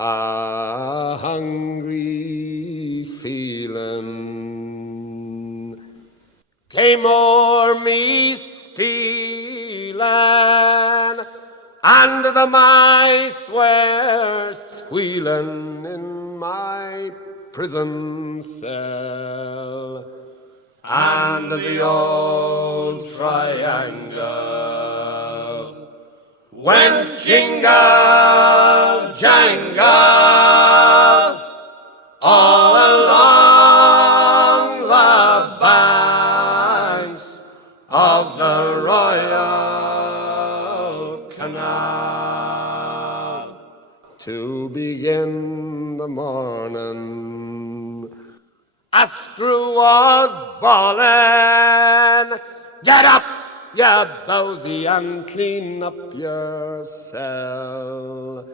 a hungry feeling came o'er me stealing, and the mice were squealing in my prison cell, and the old triangle went jingle jangle all along the banks of the Royal Canal. To begin the morning, a screw was bawling, "Get up, you bowsy, and clean up your cell."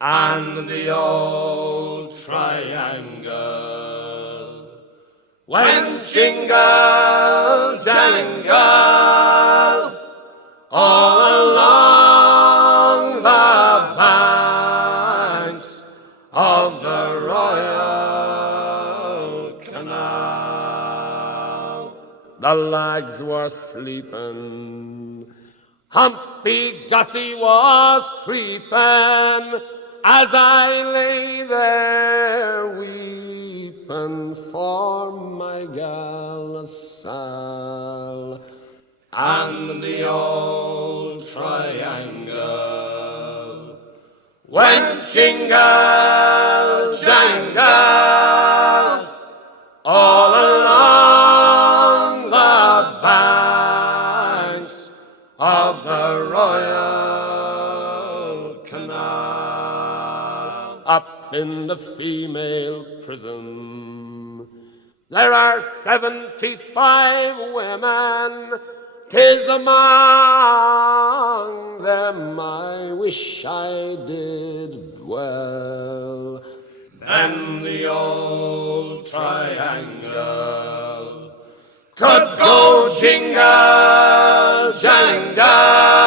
And the old triangle went jingle jangle all along the banks of the Royal Canal. The lags were sleeping, Humpy Gussie was creeping, as I lay there weeping for my gal Sal. And the old triangle went jingle jangle all along the banks of the Royal Canal. Up in the female prison there are 75 women. 'Tis among them I wish I did dwell. Then the old triangle could go jingle jangle